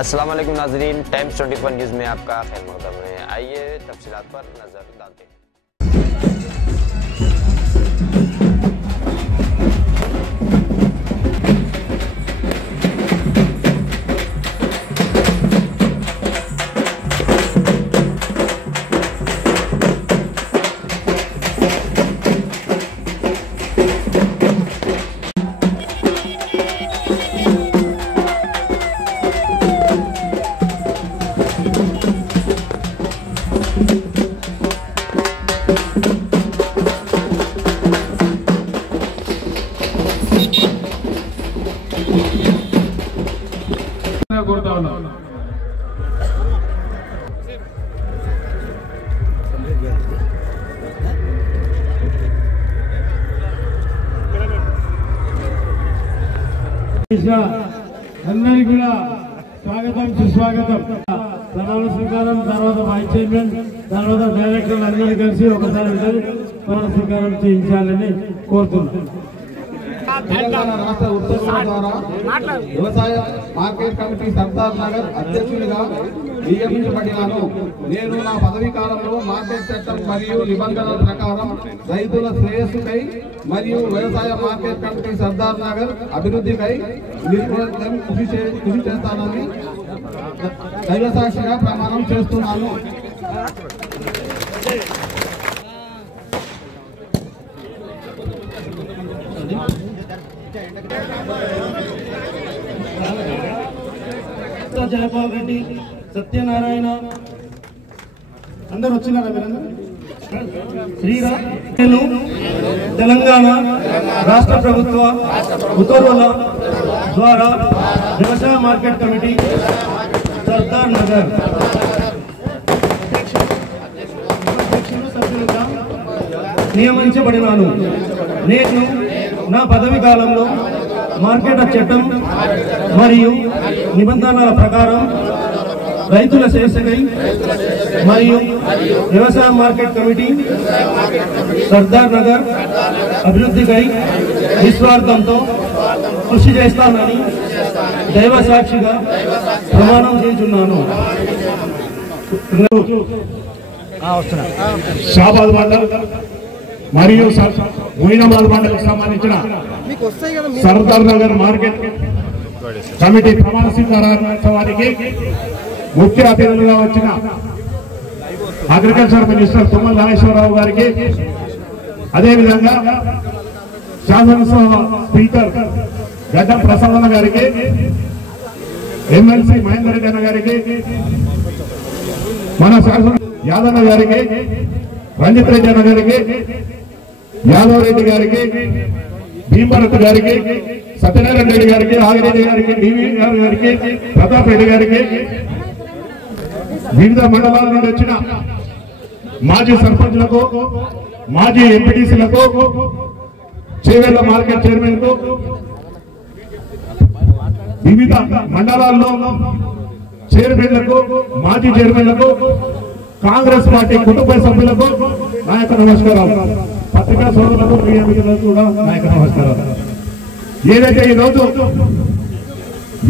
अस्सलाम वालेकुम नाज़रीन, टाइम्स 24 न्यूज़ में आपका खैर मक़दम है। आइए तफसीलात पर नज़र डालते हैं। అందరికీ కూడా స్వాగతం సుస్వాగతం. ప్రమాణ స్వీకారం తర్వాత వైస్ చైర్మన్ తర్వాత డైరెక్టర్ అందరూ కలిసి ఒకసారి ప్రమాణ స్వీకారం చేయించాలని కోరుతున్నాను. తెలంగాణ రాష్ట్ర ఉత్తర్వుల ద్వారా వ్యవసాయ మార్కెట్ కమిటీ సర్దార్ నగర్ అధ్యక్షుడిగా నియమించబడినాను. నేను నా పదవీ కాలంలో మార్కెట్ చట్టం మరియు నిబంధనల ప్రకారం రైతుల శ్రేయస్సుకై మరియు వ్యవసాయ మార్కెట్ కమిటీ సర్దార్ నగర్ అభివృద్ధికై నిరంతరం కృషి చేస్తానని దైవసాక్షిగా ప్రమాణం చేస్తున్నాను. జయపాల్ రెడ్డి, సత్యనారాయణ అందరు వచ్చినారా? శ్రీరామ్ తెలంగాణ రాష్ట్ర ప్రభుత్వ ఉత్తర్వుల ద్వారా వ్యవసాయ మార్కెట్ కమిటీ సర్దార్ నగర్ సభ్యులుగా నియమించబడినాను. నేను నా పదవి కాలంలో మార్కెట్ చట్టం మరియు నిబంధనల ప్రకారం రైతుల శ్రేయస్సుకై మరియు వ్యవసాయ మార్కెట్ కమిటీ సర్దార్ నగర్ అభివృద్ధికై నిస్వార్థంతో కృషి చేస్తానని దైవ సాక్షిగా ప్రమాణం చేస్తున్నాను. షాబాద్ మండల్ మరియు మొయినాబాద్ మండలికి సంబంధించిన సర్దార్ నగర్ మార్కెట్ కమిటీ ప్రమాణ స్వీకారోత్సవానికి ముఖ్య అతిథులుగా వచ్చిన అగ్రికల్చర్ మినిస్టర్ తుమ్మల నాగేశ్వరరావు గారికి, అదేవిధంగా శాసనసభ స్పీకర్ గడ్డం ప్రసన్న గారికి, ఎమ్మెల్సీ మహేందర్ రెడ్డి అన్న గారికి, మన శాసన యాదన్న గారికి, రంజిత్ రెడ్డి అన్న గారికి, యాదవ్ రెడ్డి గారికి, భీమభరత్ గారికి, సత్యనారాయణ రెడ్డి గారికి, ఆగిరెడ్డి గారికి, డివి గారికి, ప్రతాప్ రెడ్డి గారికి, వివిధ మండలాల నుండి వచ్చిన మాజీ సర్పంచ్లకు, మాజీ ఎంపీటీసీలకు, చేవేళ్ల మార్కెట్ చైర్మన్ కు, వివిధ మండలాల్లో చైర్మన్లకు, మాజీ చైర్మన్లకు, కాంగ్రెస్ పార్టీ కుటుంబ సభ్యులకు నా యొక్క నమస్కారాలు. పత్రికా సోదరులకు, మీడియా మిత్రులకు కూడా నా యొక్క నమస్కారాలు. ఏదైతే ఈరోజు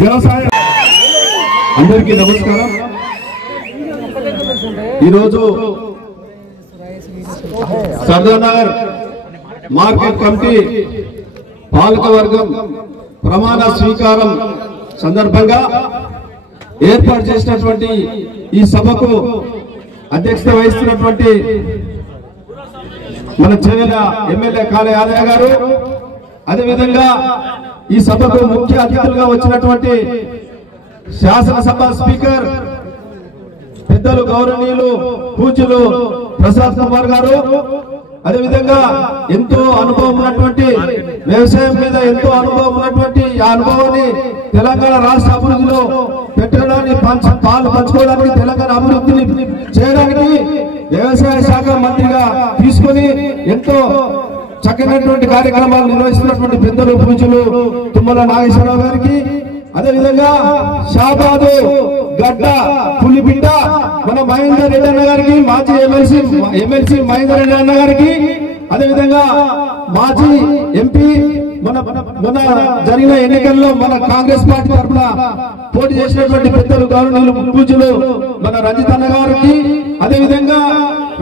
వ్యవసాయ అందరికీ నమస్కారం. ఈరోజు సర్దార్ నగర్ మార్కెట్ కమిటీ పాలకవర్గం ప్రమాణ స్వీకారం సందర్భంగా ఏర్పాటు చేసినటువంటి ఈ సభకు అధ్యక్షత వహిస్తున్నటువంటి మన చెవెల ఎమ్మెల్యే కాళే యాదయ్య గారు, అదేవిధంగా ఈ సభకు ముఖ్య అతిథులుగా వచ్చినటువంటి శాసనసభ స్పీకర్ పెద్దలు గౌరవనీయులు పూజ్యులు ప్రసాద్ కుమార్ గారు, అదేవిధంగా ఎంతో అనుభవం ఉన్నటువంటి వ్యవసాయం మీద ఎంతో అనుభవం ఉన్నటువంటి ఆ అనుభవాన్ని తెలంగాణ రాష్ట్ర అభివృద్ధిలో పెట్టడానికి పాలు పంచుకోవడానికి, తెలంగాణ అభివృద్ధిని చేయడానికి వ్యవసాయ శాఖ మంత్రిగా తీసుకొని ఎంతో చక్కనటువంటి కార్యక్రమాలు నిర్వహిస్తున్నటువంటి పెద్దలు పూజ్యులు తుమ్మల నాగేశ్వరరావు గారికి, అదేవిధంగా షాబాదు గడ్డ పులిబిడ్డ మన మహేందర్ రెడ్డి అన్న గారికి, మాజీ ఎమ్మెల్సీ మహేందర్ రెడ్డి అన్న గారికి, అదేవిధంగా మాజీ ఎంపీ మొన్న జరిగిన ఎన్నికల్లో మన కాంగ్రెస్ పార్టీ తరఫున పోటీ చేసినటువంటి పెద్దలు గౌరవనీయులు పూజ్యులు మన రంజిత్ అన్న గారికి, అదేవిధంగా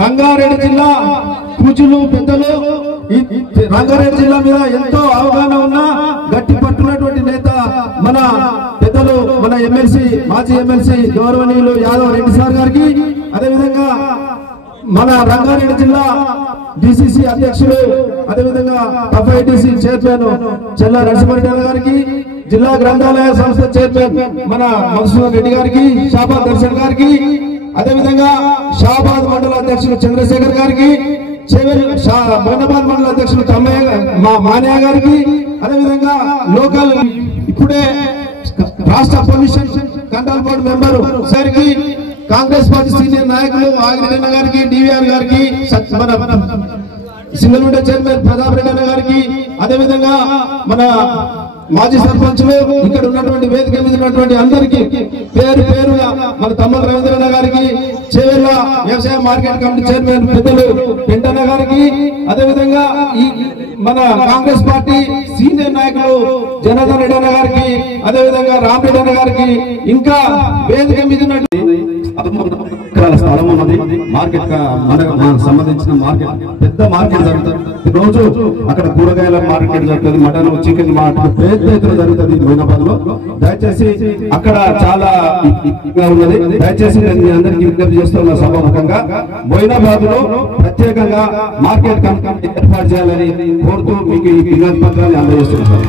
రంగారెడ్డి జిల్లా పూజ్యులు పెద్దలు, రంగారెడ్డి జిల్లా మీద ఎంతో అవగాహన ఉన్న గట్టి పట్టున్నటువంటి నేత మన పెద్దలు మన ఎమ్మెల్సీ మాజీ ఎమ్మెల్సీ గౌరవనీయులు యాదవ్ రెడ్డి సార్ గారికి, అదేవిధంగా మన రంగారెడ్డి జిల్లా డిసిసి అధ్యక్షులు, అదేవిధంగా ఎఫ్ఐటిసి చైర్మన్ చెల్ల నరసింహారెడ్డి గారికి, జిల్లా గ్రంథాలయ సంస్థ చైర్మన్ మన మధుసూదన్ రెడ్డి గారికి, షాబాద్ దర్శన్ గారికి, అదేవిధంగా షాబాద్ మండల అధ్యక్షులు చంద్రశేఖర్ గారికి, మోనాబాద్ మండల అధ్యక్షులు మానయ్య గారికి, అదేవిధంగా లోకల్ ఇప్పుడే రాష్ట్ర పొల్యూషన్ కంట్రోల్ బోర్డు మెంబర్ సార్కి, కాంగ్రెస్ పార్టీ సీనియర్ నాయకులు ఆగిరెడ్డి గారికి, డివిఆర్ గారికి, సింగల్గుంట చైర్మన్ ప్రతాప్ రెడ్డి అన్న గారికి, అదేవిధంగా మన మాజీ సర్పంచులు, ఇక్కడ ఉన్నటువంటి వేదిక మీద ఉన్నటువంటి అందరికీ పేరు పేరుగా మన తమ్మల రవీంద్రన్న గారికి, చేవెళ్ళ వ్యవసాయ మార్కెట్ కమిటీ చైర్మన్ పెద్దలు పెంటన్న గారికి, అదేవిధంగా ఈ మన కాంగ్రెస్ పార్టీ సీనియర్ నాయకులు జనార్దన్ రెడ్డి అన్న గారికి, అదేవిధంగా రామరెడ్డి అన్న గారికి, ఇంకా వేదిక మీద ఎకరాల స్థలం ఉన్నది. మార్కెట్ మనకు సంబంధించిన మార్కెట్ పెద్ద మార్కెట్ జరుగుతుంది. రోజు అక్కడ కూరగాయల మార్కెట్ జరుగుతుంది, మటన్ చికెన్ మార్కెట్ పెద్ద ఎత్తున జరుగుతుంది మొయినాబాద్ లో. దయచేసి అక్కడ చాలా ఉన్నది. దయచేసి నేను మీ అందరికీ విజ్ఞప్తి చేస్తున్న సభాముఖంగా మొయినాబాద్ లో ప్రత్యేకంగా మార్కెట్ కమిటీ ఏర్పాటు చేయాలని కోరుతూ మీకు ఈ వినతి పత్రాన్ని అందజేస్తున్నాను.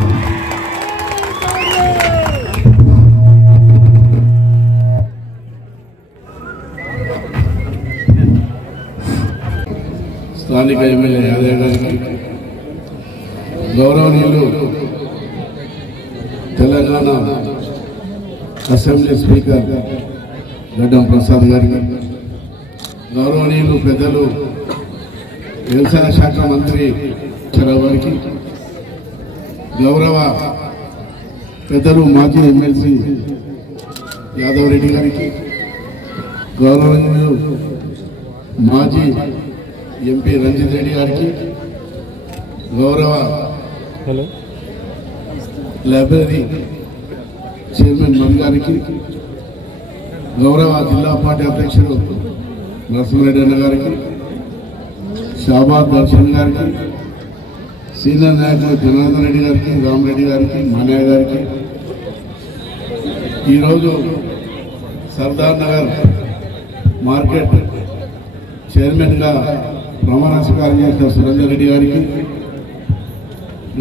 స్థానిక ఎమ్మెల్యే యాదవ్ గారికి, గౌరవనీయులు తెలంగాణ అసెంబ్లీ స్పీకర్ గడ్డం ప్రసాద్ గారికి, గౌరవనీయులు పెద్దలు వ్యవసాయ శాఖ మంత్రి చరావు గారికి, గౌరవ పెద్దలు మాజీ ఎమ్మెల్సీ యాదవ్ రెడ్డి గారికి, గౌరవనీయులు మాజీ ఎంపీ రంజిత్ రెడ్డి గారికి, గౌరవ లైబ్రరీ చైర్మన్ మన్ గారికి, గౌరవ జిల్లా పార్టీ అధ్యక్షుడు నరసింహారెడ్డి అన్న గారికి, షాబాద్ దర్శన్ గారికి, సీనియర్ నాయకులు జనార్దన్ రెడ్డి గారికి, రామరెడ్డి గారికి, మానయ్య గారికి, ఈరోజు సర్దార్ నగర్ మార్కెట్ చైర్మన్ గా ప్రమాణ స్వీకారం చేసిన సురేందర్ రెడ్డి గారికి,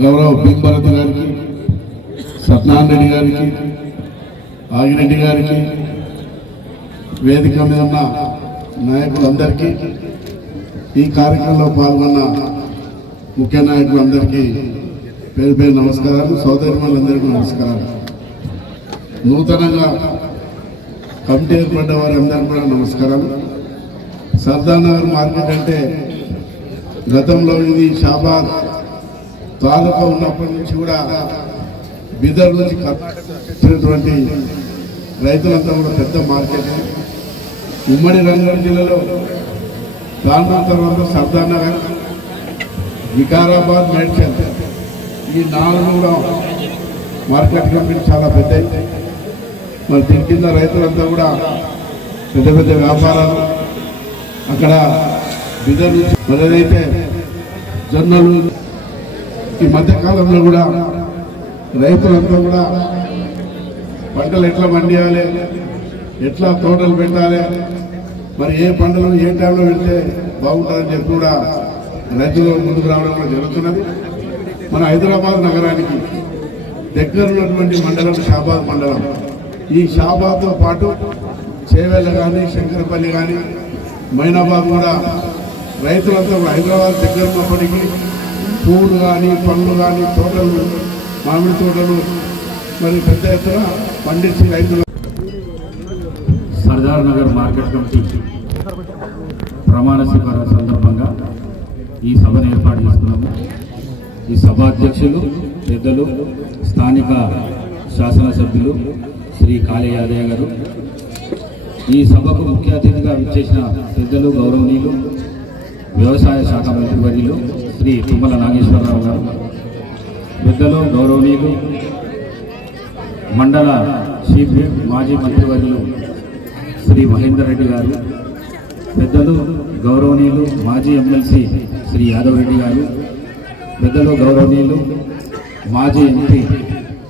గౌరవ భీంభరత్ గారికి, సత్యనారాయణ రెడ్డి గారికి, ఆగిరెడ్డి గారికి, వేదిక మీద ఉన్న నాయకులందరికీ, ఈ కార్యక్రమంలో పాల్గొన్న ముఖ్య నాయకులందరికీ పేరు పేరు నమస్కారాలు. సోదరిమణులందరికీ నమస్కారాలు. నూతనంగా కమిటీ ఏర్పడ్డ వారందరికీ కూడా నమస్కారాలు. సర్దార్ నగర్ మార్కెట్ అంటే గతంలో ఇది షాబాద్ తాలూకా ఉన్నప్పటి నుంచి కూడా బీదర్ నుంచి వచ్చినటువంటి రైతులంతా కూడా పెద్ద మార్కెట్. ఉమ్మడి రంగారెడ్డి జిల్లాలో దాని తర్వాత సర్దార్ నగర్, వికారాబాద్, మేడ్చల్ ఈ 4 కూడా మార్కెట్ కమిటీ చాలా పెద్ద. మరి దీని కింద రైతులంతా కూడా పెద్ద పెద్ద వ్యాపారాలు అక్కడ బీదర్ నుంచి మొదలైతే జొన్నలు. ఈ మధ్యకాలంలో కూడా రైతులంతా కూడా పంటలు ఎట్లా పండియాలి, ఎట్లా తోటలు పెట్టాలి, మరి ఏ పంటలు ఏ టైంలో పెడితే బాగుంటుందని చెప్పి కూడా రైతులు ముందుకు రావడం కూడా జరుగుతున్నది. మన హైదరాబాద్ నగరానికి దగ్గర ఉన్నటువంటి మండలం షాబాద్ మండలం. ఈ షాబాద్తో పాటు చేవెళ్ళ కానీ, శంకరపల్లి కానీ, మైనాబాద్ కూడా రైతులంతా కూడా హైదరాబాద్ దగ్గర ఉన్నప్పటికీ పువ్వులు కానీ, పండ్లు కానీ, తోటలు, మామిడి తోటలు మరి పెద్ద ఎత్తున పండించి రైతులు. సర్దార్ నగర్ మార్కెట్ కమిటీ ప్రమాణ స్వీకారం సందర్భంగా ఈ సభను ఏర్పాటు చేసుకున్నాము. ఈ సభాధ్యక్షులు పెద్దలు స్థానిక శాసనసభ్యులు శ్రీ కాళీ యాదయ్య గారు, ఈ సభకు ముఖ్య అతిథిగా విచ్చేసిన పెద్దలు గౌరవనీయులు వ్యవసాయ శాఖ మంత్రివర్యులు శ్రీ తుమ్మల నాగేశ్వరరావు గారు, పెద్దలు గౌరవనీయులు మండల చీఫ్ మాజీ మంత్రివర్యులు శ్రీ మహేందర్ రెడ్డి గారు, పెద్దలు గౌరవనీయులు మాజీ ఎమ్మెల్సీ శ్రీ యాదవ్ రెడ్డి గారు, పెద్దలు గౌరవనీయులు మాజీ ఎంపీ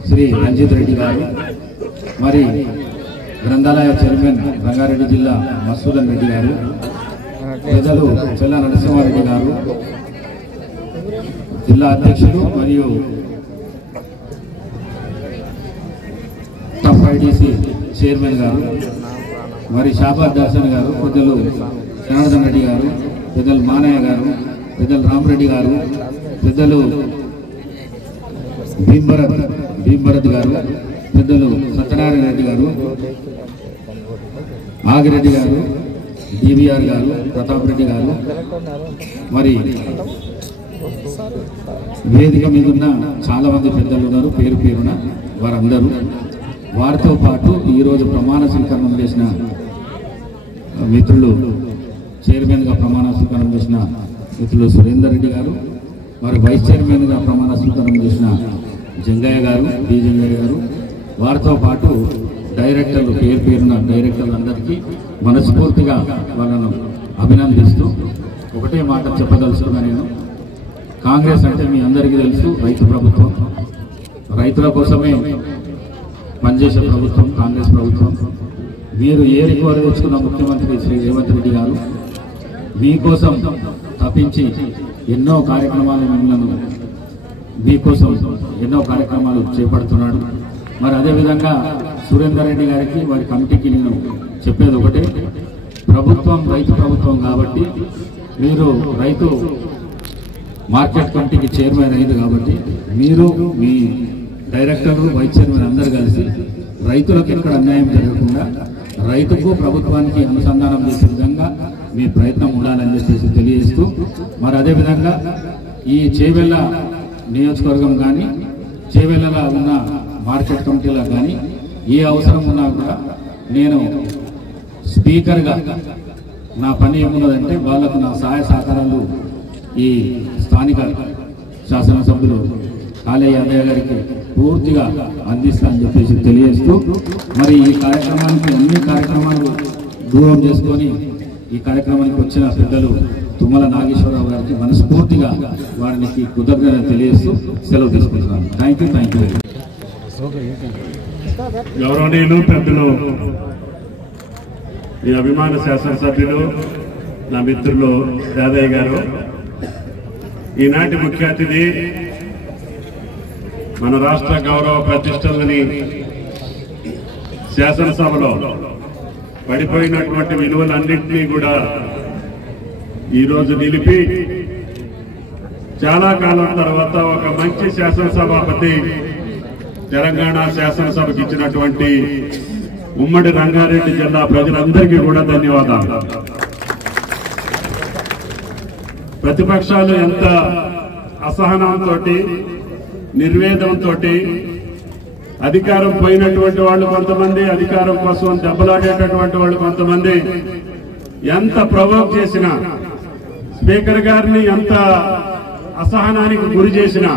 శ్రీ రంజిత్ రెడ్డి గారు, మరి గ్రంథాలయ చైర్మన్ రంగారెడ్డి జిల్లా మసూదన్ రెడ్డి గారు, పెద్దలు చెల్ల నరసింహారెడ్డి గారు, జిల్లా అధ్యక్షులు మరియు టఫ్ ఐడిసి చైర్మన్ గారు, మరి షాబాద్ దర్శన్ గారు, పెద్దలు జనార్దన్ రెడ్డి గారు, పెద్దలు మానయ్య గారు, పెద్దలు రామరెడ్డి గారు, పెద్దలు భీంభరత్ గారు, పెద్దలు సత్యనారాయణ రెడ్డి గారు, ఆగిరెడ్డి గారు, డివిఆర్ గారు, ప్రతాప్ రెడ్డి గారు, మరి వేదిక మీద ఉన్న చాలా మంది పెద్దలు ఉన్నారు, పేరు పేరున వారందరూ. వారితో పాటు ఈరోజు ప్రమాణ స్వీకారం చేసిన మిత్రులు, చైర్మన్గా ప్రమాణ స్వీకారం చేసిన మిత్రులు సురేందర్ రెడ్డి గారు, మరి వైస్ చైర్మన్గా ప్రమాణ స్వీకారం చేసిన జంగయ్య గారు, డి జంగయ్య గారు, వారితో పాటు డైరెక్టర్లు, పేరు పేరున డైరెక్టర్లందరికీ మనస్ఫూర్తిగా వాళ్ళను అభినందిస్తూ ఒకటే మాట చెప్పదలుచుకున్నా. నేను కాంగ్రెస్ అంటే మీ అందరికీ తెలుసు, రైతు ప్రభుత్వం, రైతుల కోసమే పనిచేసే ప్రభుత్వం కాంగ్రెస్ ప్రభుత్వం. మీరు ఏరి కోరి తెచ్చుకున్న ముఖ్యమంత్రి శ్రీ రేవంత్ రెడ్డి గారు మీకోసం తప్పించి ఎన్నో కార్యక్రమాలు మీకోసం ఎన్నో కార్యక్రమాలు చేపడుతున్నాడు. మరి అదేవిధంగా సురేందర్ రెడ్డి గారికి, వారి కమిటీకి నేను చెప్పేది ఒకటే, ప్రభుత్వం రైతు ప్రభుత్వం కాబట్టి మీరు రైతు మార్కెట్ కమిటీకి చైర్మన్ అయింది కాబట్టి మీరు మీ డైరెక్టర్లు, వైస్ చైర్మన్ అందరూ కలిసి రైతులకు ఎక్కడ అన్యాయం జరగకుండా రైతుకు ప్రభుత్వానికి అనుసంధానం చేసే విధంగా మీ ప్రయత్నం ఉండాలని చెప్పేసి తెలియజేస్తూ, మరి అదేవిధంగా ఈ చేవెళ్ళ నియోజకవర్గం కానీ చేవెళ్ళలో ఉన్న మార్కెట్ కమిటీలో కానీ ఏ అవసరం ఉన్నా కూడా నేను స్పీకర్గా నా పని ఏమున్నదంటే వాళ్లకు నా సహాయ సహకారాలు ఈ స్థానిక శాసనసభ్యులు కాళయ్య యాదయ్య గారికి పూర్తిగా అందిస్తా అని చెప్పేసి తెలియజేస్తూ, మరి ఈ కార్యక్రమానికి అన్ని కార్యక్రమాలు దూరం చేసుకొని ఈ కార్యక్రమానికి వచ్చిన పెద్దలు తుమ్మల నాగేశ్వరరావు గారికి మనస్ఫూర్తిగా వారికి కృతజ్ఞతలు తెలియజేస్తూ సెలవు తీసుకుంటున్నాను. Thank you. గౌరవనీయులు పెద్దలు, ఈ అభిమాన శాసనసభ్యులు, నా మిత్రులు యాదయ్య గారు, ఈనాటి ముఖ్య అతిథి, మన రాష్ట్ర గౌరవ ప్రతిష్టలని శాసనసభలో పడిపోయినటువంటి విలువలన్నింటినీ కూడా ఈరోజు నిలిపి చాలా కాలం తర్వాత ఒక మంచి శాసనసభాపతి తెలంగాణ శాసనసభకు ఇచ్చినటువంటి ఉమ్మడి రంగారెడ్డి జిల్లా ప్రజలందరికీ కూడా ధన్యవాదాలు. ప్రతిపక్షాలు ఎంత అసహనంతో, నిర్వేదంతో, అధికారం పోయినటువంటి వాళ్ళు కొంతమంది, అధికారం కోసం దెబ్బలాడేటటువంటి వాళ్ళు కొంతమంది ఎంత ప్రవోక్ చేసినా, స్పీకర్ గారిని ఎంత అసహనానికి గురి చేసినా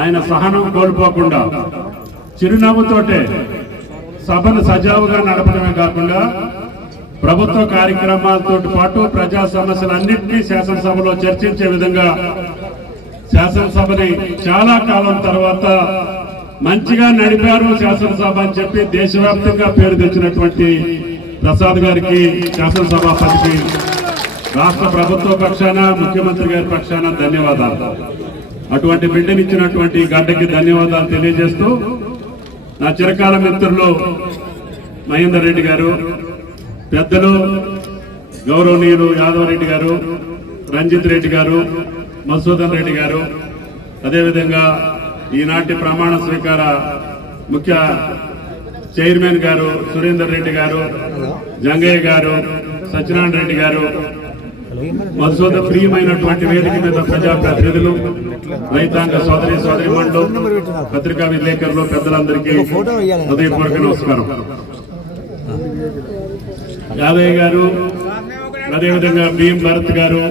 ఆయన సహనం కోల్పోకుండా చిరునవ్వుతోటే సభను సజావుగా నడపడమే కాకుండా ప్రభుత్వ కార్యక్రమాలతో పాటు ప్రజా సమస్యలన్నింటినీ శాసనసభలో చర్చించే విధంగా శాసనసభని చాలా కాలం తర్వాత మంచిగా నడిపారు శాసనసభ అని చెప్పి దేశవ్యాప్తంగా పేరు తెచ్చినటువంటి ప్రసాద్ గారికి, శాసనసభాపతికి రాష్ట్ర ప్రభుత్వ పక్షాన, ముఖ్యమంత్రి గారి పక్షాన ధన్యవాదాలు. అటువంటి బిడ్డనిచ్చినటువంటి గడ్డకి ధన్యవాదాలు తెలియజేస్తూ, నా చిరకాల మిత్రులు మహేందర్ రెడ్డి గారు, పెద్దలు గౌరవనీయులు యాదవ్ రెడ్డి గారు, రంజిత్ రెడ్డి గారు, మసూదన్ రెడ్డి గారు, అదేవిధంగా ఈనాటి ప్రమాణ స్వీకార ముఖ్య చైర్మన్ గారు సురేందర్ రెడ్డి గారు, జంగయ్య గారు, సత్యనారాయణ రెడ్డి గారు, మధుసూదన ప్రియమైనటువంటి వేదిక మీద ప్రజాప్రతినిధులు, రైతాంగ సోదరి సోదరిమణులు, పత్రికా విలేకరులు, పెద్దలందరికీ హృదయపూర్వక నమస్కారం. యాదయ్య గారు, అదేవిధంగా భీం భరత్ గారు,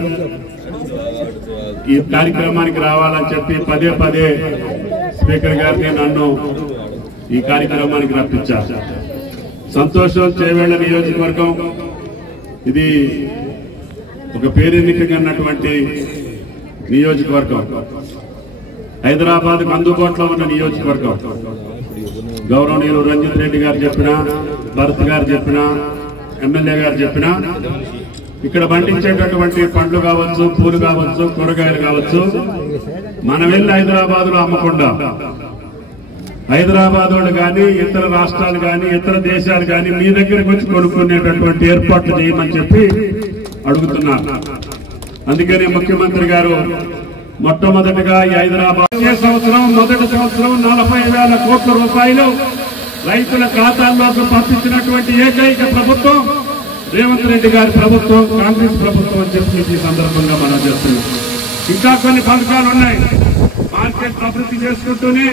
ఈ కార్యక్రమానికి రావాలని చెప్పి పదే పదే స్పీకర్ గారిని నన్ను ఈ కార్యక్రమానికి రప్పించారు. సంతోషం. చేవేళ్ల నియోజకవర్గం ఇది ఒక పేరెన్నికన్నటువంటి నియోజకవర్గం. హైదరాబాద్ అందుబాటులో ఉన్న నియోజకవర్గం. గౌరవనీయులు రంజిత్ రెడ్డి గారు చెప్పినా, భరత్ గారు చెప్పినా, ఎమ్మెల్యే గారు చెప్పినా ఇక్కడ పండించేటటువంటి పండ్లు కావచ్చు, పూలు కావచ్చు, కూరగాయలు కావచ్చు, మనం వెళ్ళి హైదరాబాద్ లో అమ్మకుండా హైదరాబాద్ వాళ్ళు కానీ ఇతర రాష్ట్రాలు కానీ ఇతర దేశాలు కానీ మీ దగ్గరకు వచ్చి కొనుక్కునేటటువంటి ఏర్పాట్లు చేయమని చెప్పి అడుగుతున్నారు. అందుకని ముఖ్యమంత్రి గారు మొట్టమొదటిగా ఈ హైదరాబాద్ మొదటి సంవత్సరం 40,000 కోట్ల రూపాయలు రైతుల ఖాతాల్లోకి పంపించినటువంటి ఏకైక ప్రభుత్వం రేవంత్ రెడ్డి గారి ప్రభుత్వం, కాంగ్రెస్ ప్రభుత్వం అని చెప్పి ఈ సందర్భంగా మనం చేస్తున్నాం. ఇంకా కొన్ని పథకాలు ఉన్నాయి. మార్కెట్ అభివృద్ధి చేసుకుంటూనే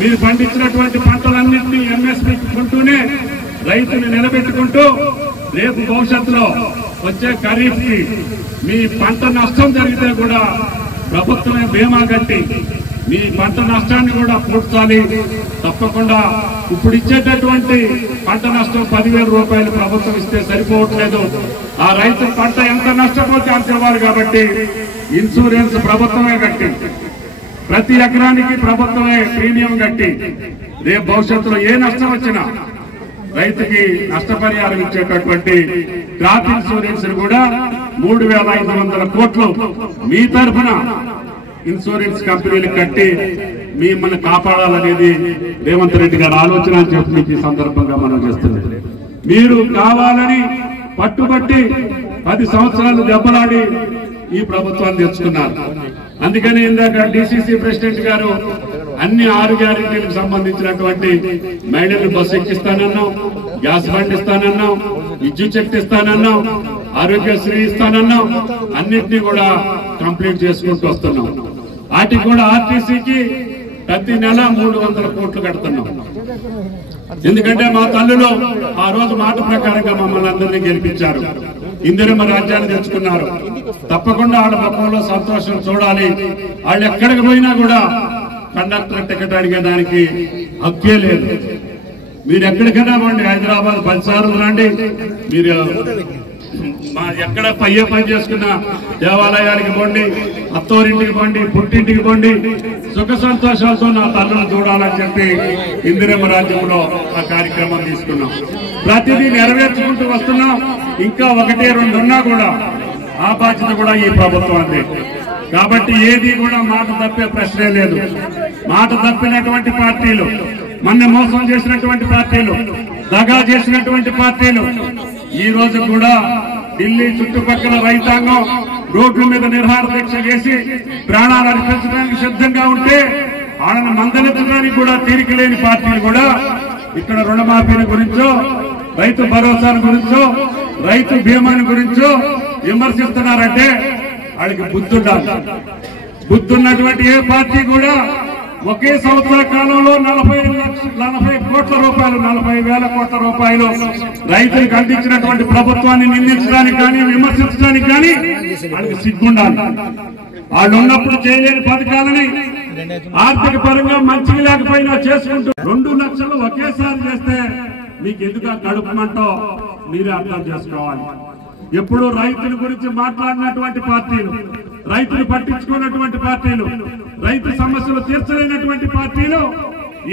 మీరు పండించినటువంటి పంటలన్నింటినీ ఎంఎస్పీకి కొంటూనే రైతుని నిలబెట్టుకుంటూ రేపు భవిష్యత్తులో వచ్చే ఖరీఫ్ కి మీ పంట నష్టం జరిగితే కూడా ప్రభుత్వమే బీమా కట్టి మీ పంట నష్టాన్ని కూడా పూడ్చాలి. తప్పకుండా ఇప్పుడు ఇచ్చేటటువంటి పంట నష్టం 10,000 రూపాయలు ప్రభుత్వం ఇస్తే సరిపోవట్లేదు. ఆ రైతు పంట ఎంత నష్టపోతే అంత ఇవ్వాలి. కాబట్టి ఇన్సూరెన్స్ ప్రభుత్వమే కట్టి ప్రతి ఎకరానికి ప్రభుత్వమే ప్రీమియం కట్టి రేపు భవిష్యత్తులో ఏ నష్టం వచ్చినా రైతుకి నష్టపరిహారం ఇచ్చేటటువంటి క్రాప్ ఇన్సూరెన్స్ కూడా 3,500 కోట్లు మీ తరఫున ఇన్సూరెన్స్ కంపెనీలు కట్టి మిమ్మల్ని కాపాడాలనేది రేవంత్ రెడ్డి గారి ఆలోచన అని చెప్పి మీకు ఈ సందర్భంగా మనం చేస్తున్నాం. మీరు కావాలని పట్టుబట్టి 10 సంవత్సరాలు దెబ్బలాడి ఈ ప్రభుత్వాన్ని తెచ్చుకున్నారు. అందుకని ఇందాక డిసిసి ప్రెసిడెంట్ గారు అన్ని 6 గ్యారెంటీలకు సంబంధించినటువంటి మహిళలు బస్సు ఎక్కిస్తానన్నాం, గ్యాస్ బండ్ ఇస్తానన్నాం, విద్యుత్ శక్తి ఇస్తానన్నాం, ఆరోగ్యశ్రీ ఇస్తానన్నాం, అన్నింటినీ కూడా కంప్లీట్ చేసుకుంటూ వస్తున్నాం. వాటికి కూడా ఆర్టీసీకి ప్రతి నెల 300 కోట్లు కడుతున్నాం. ఎందుకంటే మా తల్లులు ఆ రోజు మాట ప్రకారంగా మమ్మల్ని అందరినీ గెలిపించారు. ఇందిరమ్మ రాజ్యాన్ని తెచ్చుకున్నారు. తప్పకుండా వాళ్ళ ముఖంలో సంతోషం చూడాలి. వాళ్ళు ఎక్కడికి పోయినా కూడా కండక్టర్ టికెట్ అడిగేదానికి హక్కే లేదు. మీరు ఎక్కడికైనా పోండి, హైదరాబాద్ 10 సార్లు రండి, మీరు ఎక్కడ పయ్యే పని చేసుకున్న దేవాలయానికి పోండి, అత్తోరింటికి పోండి, పుట్టింటికి పోండి, సుఖ సంతోషాలతో నా తల్లును చూడాలని చెప్పి ఇందిరమ్మ రాజ్యంలో ఆ కార్యక్రమం తీసుకున్నాం. ప్రతిదీ నెరవేర్చుకుంటూ వస్తున్నాం. ఇంకా 1-2 ఉన్నా కూడా ఆ బాధ్యత కూడా ఈ ప్రభుత్వాన్ని. కాబట్టి ఏది కూడా మాట తప్పే ప్రశ్నే లేదు. మాట తప్పినటువంటి పార్టీలు, మొన్న మోసం చేసినటువంటి పార్టీలు, దగా చేసినటువంటి పార్టీలు ఈ రోజు కూడా ఢిల్లీ చుట్టుపక్కల రైతాంగం రోడ్ల మీద నిర్హార దీక్ష చేసి ప్రాణాలు అర్పించడానికి సిద్ధంగా ఉంటే వాళ్ళని మందలించడానికి కూడా తీరిక లేని పార్టీలు కూడా ఇక్కడ రుణమాఫీల గురించో, రైతు భరోసాల గురించో, రైతు బీమాని గురించో విమర్శిస్తున్నారంటే వాళ్ళకి బుద్ధుండాలి. బుద్ధున్నటువంటి ఏ పార్టీ కూడా ఒకే సంవత్సర కాలంలో 40 కోట్ల రూపాయలు, 40,000 కోట్ల రూపాయలు రైతులకు అందించినటువంటి ప్రభుత్వాన్ని నిందించడానికి కానీ విమర్శించడానికి కానీ వాళ్ళకి సిగ్గుండాలి. వాళ్ళు ఉన్నప్పుడు చేయలేని పథకాలని ఆర్థిక పరంగా మంచిగా లేకపోయినా చేసుకుంటూ 2 లక్షలు ఒకేసారి చేస్తే మీకు ఎందుకు గడుపుమంటో మీరే అర్థం చేసుకోవాలి. ఎప్పుడు రైతుల గురించి మాట్లాడినటువంటి పార్టీలు, రైతులు పట్టించుకున్నటువంటి పార్టీలు, రైతు సమస్యలు తీర్చలేనటువంటి పార్టీలు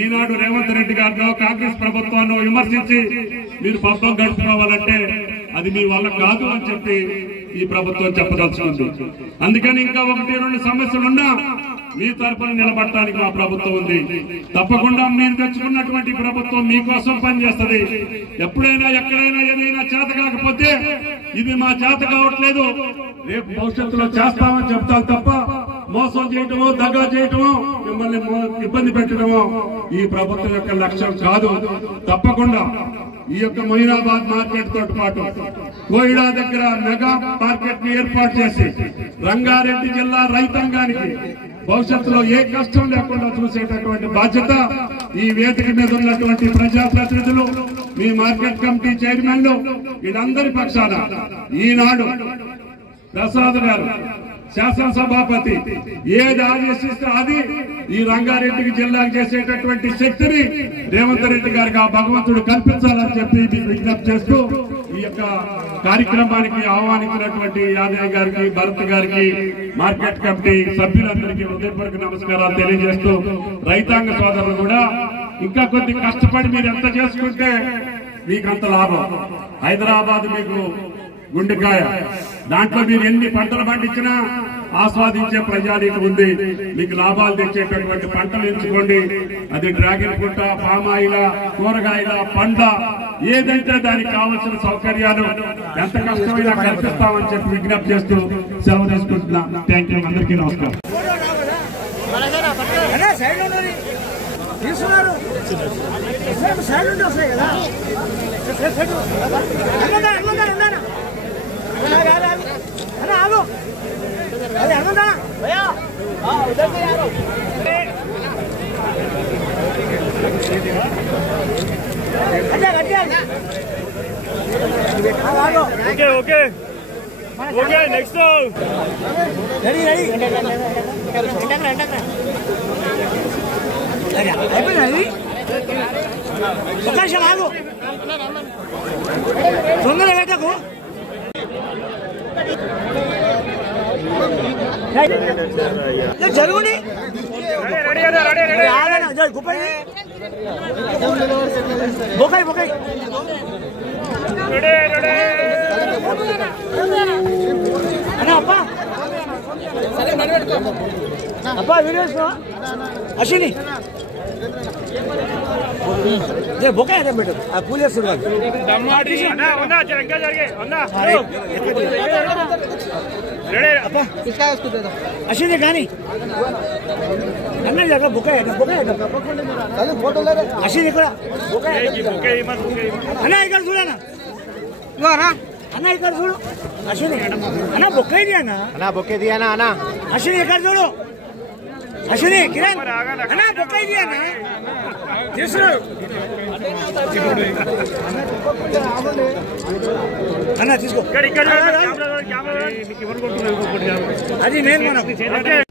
ఈనాడు రేవంత్ రెడ్డి గారిలో కాంగ్రెస్ ప్రభుత్వాన్ని విమర్శించి మీరు పబ్బం గడుపుకోవాలంటే అది మీ వల్ల కాదు అని చెప్పి ఈ ప్రభుత్వం చెప్పదలుచుకుంది. అందుకని ఇంకా 1-2 సమస్యలున్నా మీ తరఫున నిలబడటానికి మా ప్రభుత్వం ఉంది. తప్పకుండా మీరు తెచ్చుకున్నటువంటి ప్రభుత్వం మీకోసం పనిచేస్తుంది. ఎప్పుడైనా ఎక్కడైనా ఏదైనా చేత కాకపోతే ఇది మా చేత కావట్లేదు, రేపు భవిష్యత్తులో చేస్తామని చెప్తాను తప్ప మోసం చేయటమో, దగా చేయటమో, మిమ్మల్ని ఇబ్బంది పెట్టడమో ఈ ప్రభుత్వం యొక్క లక్ష్యం కాదు. తప్పకుండా ఈ యొక్క మొయినాబాద్ మార్కెట్ తోటి పాటు కోయిడా దగ్గర మెగా మార్కెట్ ని ఏర్పాటు చేసి రంగారెడ్డి జిల్లా రైతాంగానికి భవిష్యత్తులో ఏ కష్టం లేకుండా చూసేటటువంటి బాధ్యత ఈ వేదిక మీద ఉన్నటువంటి ప్రజాప్రతినిధులు, మీ మార్కెట్ కమిటీ చైర్మన్లు, వీళ్ళందరి పక్షాన ఈనాడు ప్రసాద్ గారు శాసనసభాపతి ఏది ఆదేశిస్తే అది ఈ రంగారెడ్డికి జిల్లాకు చేసేటటువంటి శక్తిని రేవంత్ రెడ్డి గారికి ఆ భగవంతుడు కల్పించాలని చెప్పి మీకు విజ్ఞప్తి చేస్తూ ఈ యొక్క కార్యక్రమానికి ఆహ్వానించినటువంటి యాదయ్య గారికి, భరత్ గారికి, మార్కెట్ కమిటీ సభ్యులందరికీ హృదయపూర్వక నమస్కారాలు తెలియజేస్తూ రైతాంగ సోదరులు కూడా ఇంకా కొద్ది కష్టపడి మీరు ఎంత చేసుకుంటే మీకు అంత లాభం. హైదరాబాద్ మీకు గుండెకాయ, దాంట్లో మీరు ఎన్ని పంటలు పండించినా ఆస్వాదించే ప్రజానీకం ఉంది. మీకు లాభాలు తెచ్చేటటువంటి పంటలు ఎంచుకోండి. అది డ్రాగన్ ఫ్రూట్, పామాయిల, కూరగాయల, పండ్ల, ఏదైతే దానికి కావాల్సిన సౌకర్యాలు ఎంత కష్టమైనా కల్పిస్తామని చెప్పి విజ్ఞప్తి చేస్తూ సెలవు తీసుకుంటున్నా. Thank you. అందరికీ నమస్కారం. Okay okay okay next ready ready అయిపోయింది. ఒక నిమిషం ఆగు, తొందరగా పెట్టకు. జరుగుని బొకాయి బొకాయి అన్నా అప్పా అప్పా వీడియోస్ అశ్విని బొకాయి అదే పెట్టు. ఆ పూలేస్తుడు అశ్విని కానీ అన్న జగ బొకాయి బొకాయి అశ్విని కూడా అన్న ఇక్కడ చూడనా అన్న ఇక్కడ చూడు అశ్విని అన్న బొక్కాయి అన్న బొక్కే దియానా అన్న అశ్విని ఇక్కడ చూడు అశ్విని కిరణ్ అన్న బొక్కాయి దియానా తీసుకున్నాడు అన్న తీసుకో అది నేను